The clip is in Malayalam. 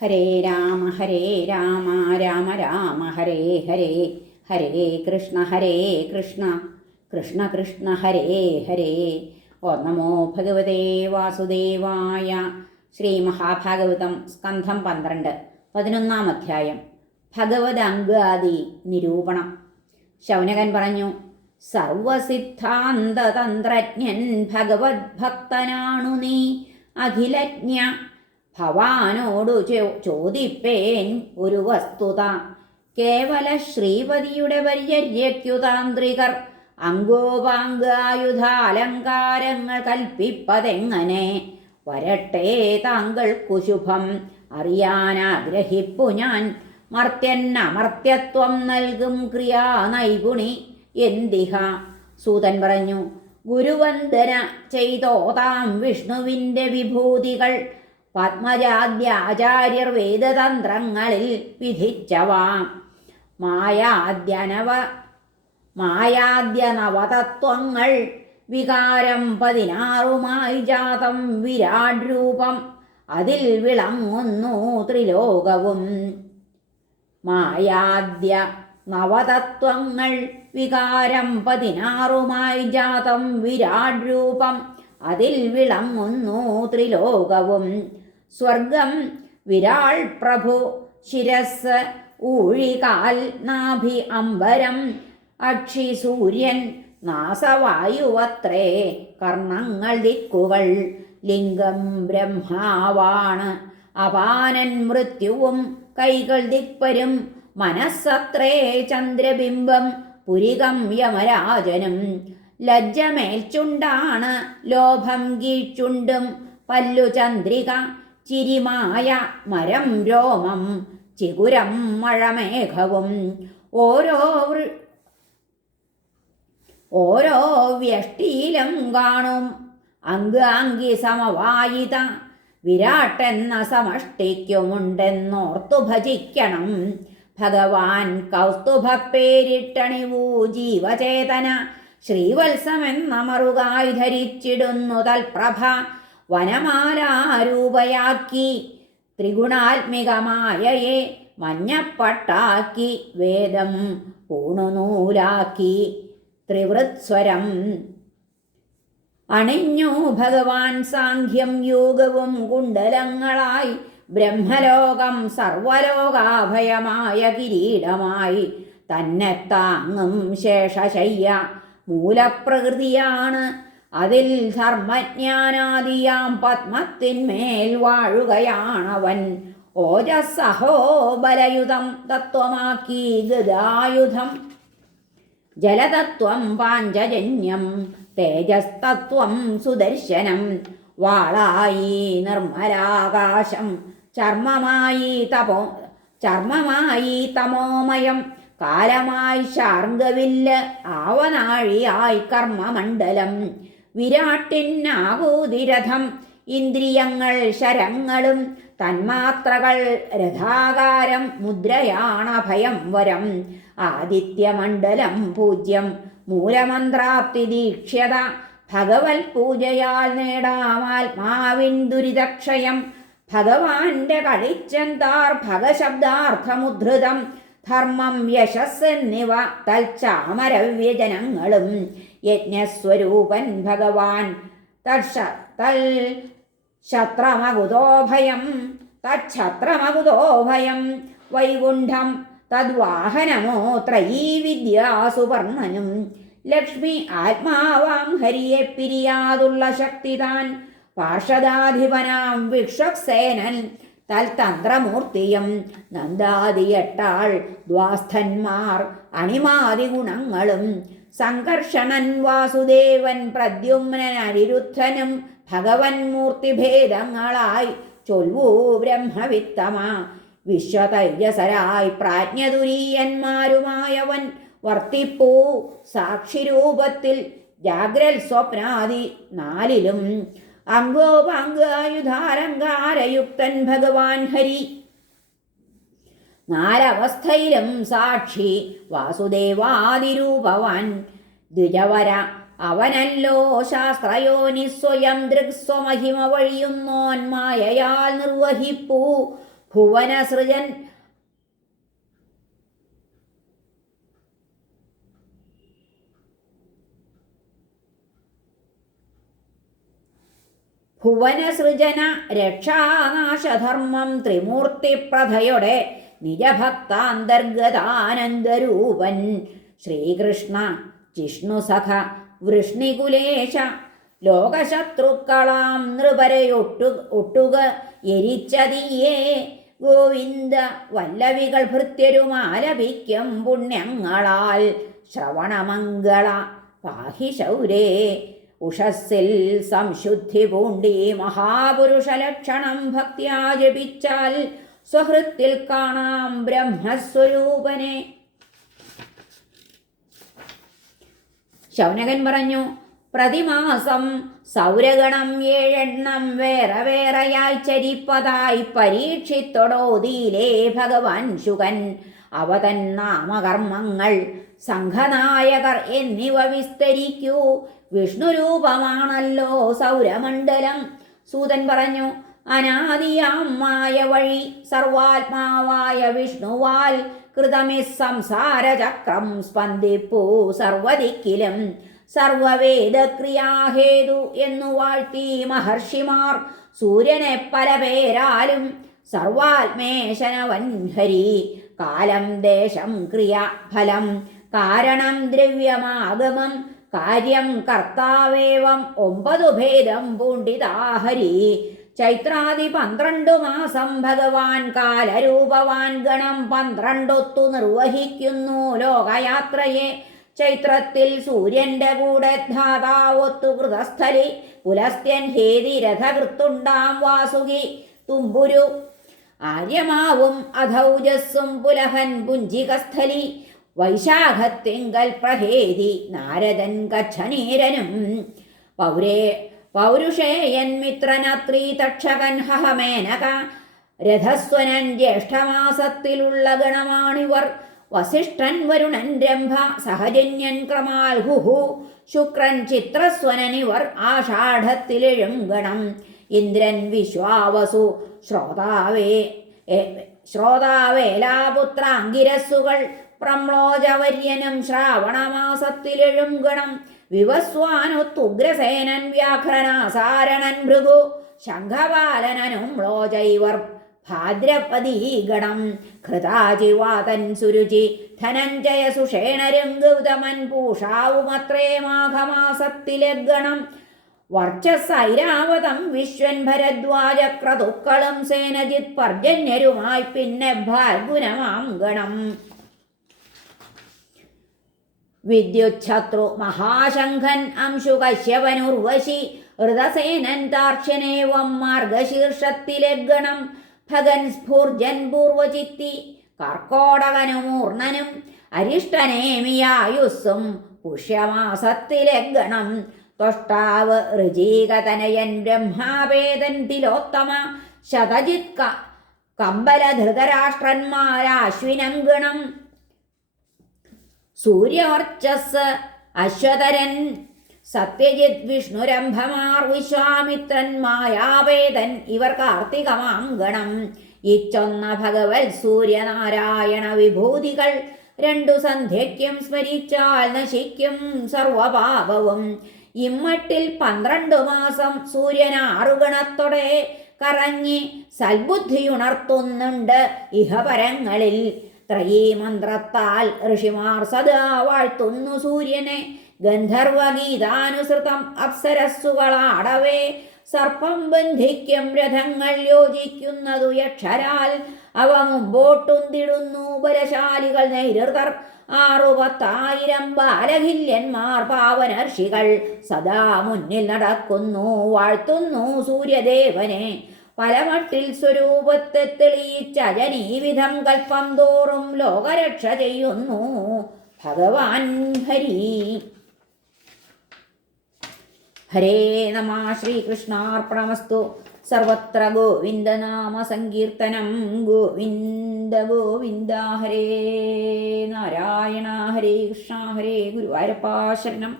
ഹരേ രാമ രാമ രാമ ഹരേ ഹരേ, ഹരേ കൃഷ്ണ കൃഷ്ണ കൃഷ്ണ ഹരേ ഹരേ. ഓം നമോ ഭഗവതേ വാസുദേവായ. ശ്രീ മഹാഭാഗവതം സ്കന്ധം 12 11-ാം അധ്യായം. ഭഗവത് അംഗാദി നിരൂപണം. ശൗനകൻ പറഞ്ഞു, സർവസിദ്ധാന്തതന്ത്രജ്ഞൻ ഭഗവത് ഭക്തനാണു നീ അഖിലജ്ഞ. ഭവാനോടു ചോദിപ്പേൻ ഒരു വസ്തുത. കേവല ശ്രീപതിയുടെ പരിചര്യയ്ക്കു താന്ത്രികർ അംഗോപാംഗായുധാലങ്കാരങ്ങൾ കൽപ്പിപ്പതെങ്ങനെ? വരട്ടെ താങ്കൾക്കു ശുഭം അറിയാനാഗ്രഹിപ്പു ഞാൻ. മർത്യൻ അമർത്യത്വം നൽകും ക്രിയാനൈപുണി എന്തിഹ. സൂതൻ പറഞ്ഞു, ഗുരുവന്ദന ചെയ്തോതാം വിഷ്ണുവിൻ്റെ വിഭൂതികൾ. പത്മജാദ്യാചാര്യർ വേദതന്ത്രങ്ങളിൽ വിധിച്ചവാം. മായാദ്യനവതത്വങ്ങൾ വികാരം 16 ജാതം വിരാട് രൂപം. അതിൽ വിളങ്ങുന്നു ത്രിലോകവും. മായാദ്യ നവതത്വങ്ങൾ വികാരം 16 ജാതം വിരാട് രൂപം. അതിൽ വിളങ്ങുന്നു ത്രിലോകവും. സ്വർഗം വിരാൾ പ്രഭു ശിരസ്, ഊഴികാൽ നാഭി അംബരം, അക്ഷി സൂര്യൻ നാസവായുവത്രേ കർണങ്ങൾ ദിക്കുകൾ. ലിംഗം ബ്രഹ്മാവാണ്, അപാനൻ മൃത്യുവും കൈകൾ ദിക്പരും. മനസ്സത്രേ ചന്ദ്രബിംബം, പുരികം യമരാജനും. ലജ്ജമേൽച്ചുണ്ടാണ് ലോഭം കീഴ്ച്ചുണ്ടും, പല്ലു ചന്ദ്രിക ചിരിമായ മരം രോമം, ചിഗുരം മഴമേഘവും. ഓരോ വ്യഷ്ടിയിലും കാണും അംഗാംഗി സമവായിത. വിരാട്ടെന്ന സമഷ്ടിക്കുമുണ്ടെന്നോർത്തു ഭജിക്കണം. ഭഗവാൻ കൗസ്തുഭപ്പേരിട്ടണിവൂ ജീവചേതന. ശ്രീവത്സമെന്ന മറുകായി ധരിച്ചിടുന്നു തൽപ്രഭ. വനമാലാരൂപയാക്കി ത്രിഗുണാത്മികമായയെ മഞ്ഞപ്പട്ടാക്കി. വേദം പൂണുനൂലാക്കി ത്രിവൃത്സ്വരം അണിഞ്ഞു ഭഗവാൻ. സാഖ്യം യോഗവും കുണ്ടലങ്ങളായി. ബ്രഹ്മലോകം സർവലോകാഭയമായ കിരീടമായി. തന്നെ താങ്ങും ശേഷശയ്യ മൂലപ്രകൃതിയാണ്. അതിൽ ധർമ്മജ്ഞാനാദിയാം പത്മത്തിന്മേൽ വാഴുകയാണവൻ. ഓജസ്സഹോബലയുധം തത്വമാക്കി ഗദായുധം. ജലതത്വം പാഞ്ചജന്യം, തേജസ്തത്വം സുദർശനം. വാളായി നിർമ്മലാകാശം, ചർമ്മമായി തമോമയം. കാലമായി ശാർംഗവില്ല്, ആവനാഴിയായി കർമ്മമണ്ഡലം. വിരാട്ടിന്നാകൂതിരഥം, ഇന്ദ്രിയങ്ങൾ ശരങ്ങളും. തന്മാത്രകൾ രഥാകാരം, മുദ്രയാണഭയം വരം. ആദിത്യമണ്ഡലം പൂജ്യം, മൂലമന്ത്രാപ്തി ദീക്ഷ്യത. ഭഗവത് പൂജയാൽ നേടാമാത്മാവിൻ ദുരിതക്ഷയം. ഭഗവാന്റെ കളിച്ചെന്താർ ഭഗശബ്ദാർത്ഥമുദ്ധൃതം. ധർമ്മം യശസ് എന്നിവ തൽച്ചാമരവ്യജനങ്ങളും. യജ്ഞസ്വരൂപൻ ഭഗവാൻ തച്ഛത്രമകുതോഭയം. വൈകുണ്ഠം തദ്വാഹനമോ ത്രയീ വിദ്യാസുപർണനും. ലക്ഷ്മി ആത്മാവാം ഹരിയെ പിരിയാതുള്ള ശക്തി താൻ. പാർഷദാധിപനാം വിക്ഷക്സേനൻ തൽതന്ത്രമൂർത്തിയും. നന്ദാദിയെട്ടാൾ ദ്വാസ്ഥന്മാർ അണിമാതി ഗുണങ്ങളും. സംകർഷണൻ വാസുദേവൻ പ്രദ്യുമ്നൻ അനിരുദ്ധനും. ഭഗവൻ മൂർത്തിഭേദങ്ങളായി ചൊൽവൂ ബ്രഹ്മവിത്തമ. വിശ്വതൈജസരായി പ്രാജ്ഞതുരീയന്മാരുമായവൻ. വർത്തിപ്പൂ സാക്ഷിരൂപത്തിൽ ജാഗ്രൽ സ്വപ്നാദി 4ലും. അംഗോപാംഗായുധാലങ്കാരയുക്തൻ ഭഗവാൻ ഹരി. 4 സാക്ഷി വാസുദേവാദിരൂപവാൻ. ദ്വിജവര അവനല്ലോ ശാസ്ത്രയോനി സ്വയം ദൃക്സ്വമഹിമ വഴിയുന്നോൻ. മായയാൽ നിർവഹിപ്പൂ ഭുവനസൃജൻ ഭുവനസൃജന രക്ഷാനാശധർമ്മം ത്രിമൂർത്തിപ്രഭയുടെ നിജഭക്താന്തർഗതാനന്ദരൂപൻ ശ്രീകൃഷ്ണ ജിഷ്ണുസഖ വൃഷ്ണികുലേശ ലോകശത്രുക്കളാം നൃപരയൊട്ടുക എരിച്ചതീയേ ഗോവിന്ദ വല്ലവികൾ ഭൃത്യരുമാലപിക്കും പുണ്യങ്ങളാൽ ശ്രവണമംഗള പാഹി ശൗരേ ഉഷസ്സിൽ സംശുദ്ധി പൂണ്ടി മഹാപുരുഷലക്ഷണം ഭക്ത്യാ ജപിച്ചാൽ സ്വഹൃത്തിൽ കാണാം ബ്രഹ്മസ്വരൂപനെ. ശൗനകൻ പറഞ്ഞു, പ്രതിമാസം സൗരഗണം 7 വേറെ വേറെയായി ചരിപ്പതായി പരീക്ഷിത്തൊടോതിയിലേ ഭഗവാൻ ശുകൻ. അവതൻ നാമകർമ്മങ്ങൾ സംഘനായകർ എന്നിവ വിസ്തരിക്കൂ. വിഷ്ണുരൂപമാണല്ലോ സൗരമണ്ഡലം. സൂതൻ പറഞ്ഞു, അനാദിയാം മായ വഴി സർവാത്മാവായ വിഷ്ണുവാൽ കൃതമി സംസാരചക്രം സ്പന്ദിപ്പൂ സർവദിക്കിലും. സർവവേദക്രിയാഹേതു എന്നു വാഴ്ത്തി മഹർഷിമാർ സൂര്യനെ പല പേരാലും. സർവാത്മേശനവൻ ഹരി കാലം ദേശം ക്രിയ ഫലം കാരണം ദ്രവ്യമാഗമം കാര്യം കർത്താവേവം 9 ഭേദം പൂണ്ടിതാഹരി. ചൈത്രാദി 12 മാസം ഭഗവാൻ കാലരൂപവാൻ ഗണം 12 നിർവഹിക്കുന്നു ലോകയാത്രയെ. ചൈത്രത്തിൽ സൂര്യന്റെ കൂടെ ധാതാവൊത്തു കൃതസ്ഥലി പുലസ്ത്യൻ ഹേതി രഥകൃത്തുണ്ടാം വാസുകി തുമ്പുരു ആര്യമാവും അധൗജസ്സും പുലഹൻ പുഞ്ചികസ്ഥലി. വൈശാഖത്തിങ്കൽ പ്രഹേതി നാരദൻ കച്ഛനീരനും പൗരുഷേയൻ മിത്രനത്രീ തക്ഷകൻ ഹഹമേനക രഥസ്വനൻ ജ്യേഷ്ഠമാസത്തിലുള്ള ഗണമാണിവർ. വസിഷ്ഠൻ വരുണൻ രംഭ സഹജന്യൻ ക്രമാൽഹുഹു ശുക്രൻ ചിത്രസ്വനനിവർ ആഷാഢത്തിലെഴും ഗണം. ഇന്ദ്രൻ വിശ്വാവസു ശ്രോതാവേലാപുത്രാങ്കിരസ്സുകൾ പ്രമ്ലോജവര്യനും ശ്രാവണമാസത്തിലെഴും ഗണം. വിവസ്വാനൊത്തുഗ്രസേനൻ വ്യാഘ്രനാസാരണൻ ഭൃഗു ശംഖപാലനനും മ്ലോജൈവർ ഭാദ്രപദീ ഗണം. ഘൃതാജിവാതൻ സുരുചി ധനഞ്ജയ സുഷേണരും ഗൗതമൻ പൂഷാവുമത്രേ മാഘമാസത്തിലെ ഗണം. വർച്ചസൈരാവതം വിശ്വൻ ഭരദ്വാജ ക്രതുക്കളും സേനജിത് പർജന്യരുമായി പിന്നെ ഭാർഗുനമാം ഗണം. വിദ്യുച്ഛത്രു മഹാശംഖൻ അംശു കശ്യപനുർവശി ഋതസേനൻ താർക്ഷ്യനേവം മാർഗശീർഷത്തിലെ ഗണം. ഭഗൻ സ്ഫൂർജൻ പൂർവചിത്തി കർക്കോടകനുമൂർണനും അരിഷ്ടനേമിയായുസ്സും പുഷ്യമാസത്തിലെ ഗണം. ത്വഷ്ടാവ് ഋജീകതനയൻ ബ്രഹ്മാവേദൻ തിലോത്തമ ശതജിത് കമ്പലധൃതരാഷ്ട്രന്മാരാശ്വിനം ഗണം. സൂര്യവർച്ചസ് അശ്വതരൻ സത്യജിത് വിഷ്ണുരംഭമാർ വിശ്വാമിത്രൻ മായാവേദൻ ഇവർ കാർത്തികമാം ഗണം. ഇച്ചൊന്ന ഭഗവത് സൂര്യനാരായണ വിഭൂതികൾ 2 സന്ധ്യയ്ക്കും സ്മരിച്ചാൽ നശിക്കും സർവപാപവും. ഇമ്മട്ടിൽ 12 മാസം സൂര്യൻ 6 ഗണത്തോടെ കറങ്ങി സൽബുദ്ധിയുണർത്തുന്നുണ്ട് ഇഹപരങ്ങളിൽ. ത്രയീമന്ത്രത്താൽ ഋഷിമാർ സദാ വാഴ്ത്തുന്നു സൂര്യനെ. ഗന്ധർവഗീതാനുസൃതം അപ്സരസ്സുകളാടവേ സർപ്പം ബന്ധിക്കും രഥങ്ങൾ യോജിക്കുന്നതു യക്ഷരാൽ. അവ മുമ്പോട്ടുന്തിടുന്നു ബലശാലികൾ നൈരൃതർ. 6,10,000 ബാലഹില്യന്മാർ പാവനർഷികൾ സദാ മുന്നിൽ നടക്കുന്നു വാഴ്ത്തുന്നു സൂര്യദേവനെ. പലമട്ടിൽ സ്വരൂപത്തെ തെളിയിച്ചജനീവിധം കൽപ്പം തോറും ലോകരക്ഷ ചെയ്യുന്നു ഭഗവാൻ ഹരി. ഹരേ നമഃ. ശ്രീകൃഷ്ണാർപ്പണമസ്തു. സർവത്ര ഗോവിന്ദനാമ സങ്കീർത്തനം. ഗോവിന്ദ ഗോവിന്ദ. ഹരേ നാരായണ. ഹരേ കൃഷ്ണ. ഹരേ ഗുരുവായൂരപ്പ ശരണം.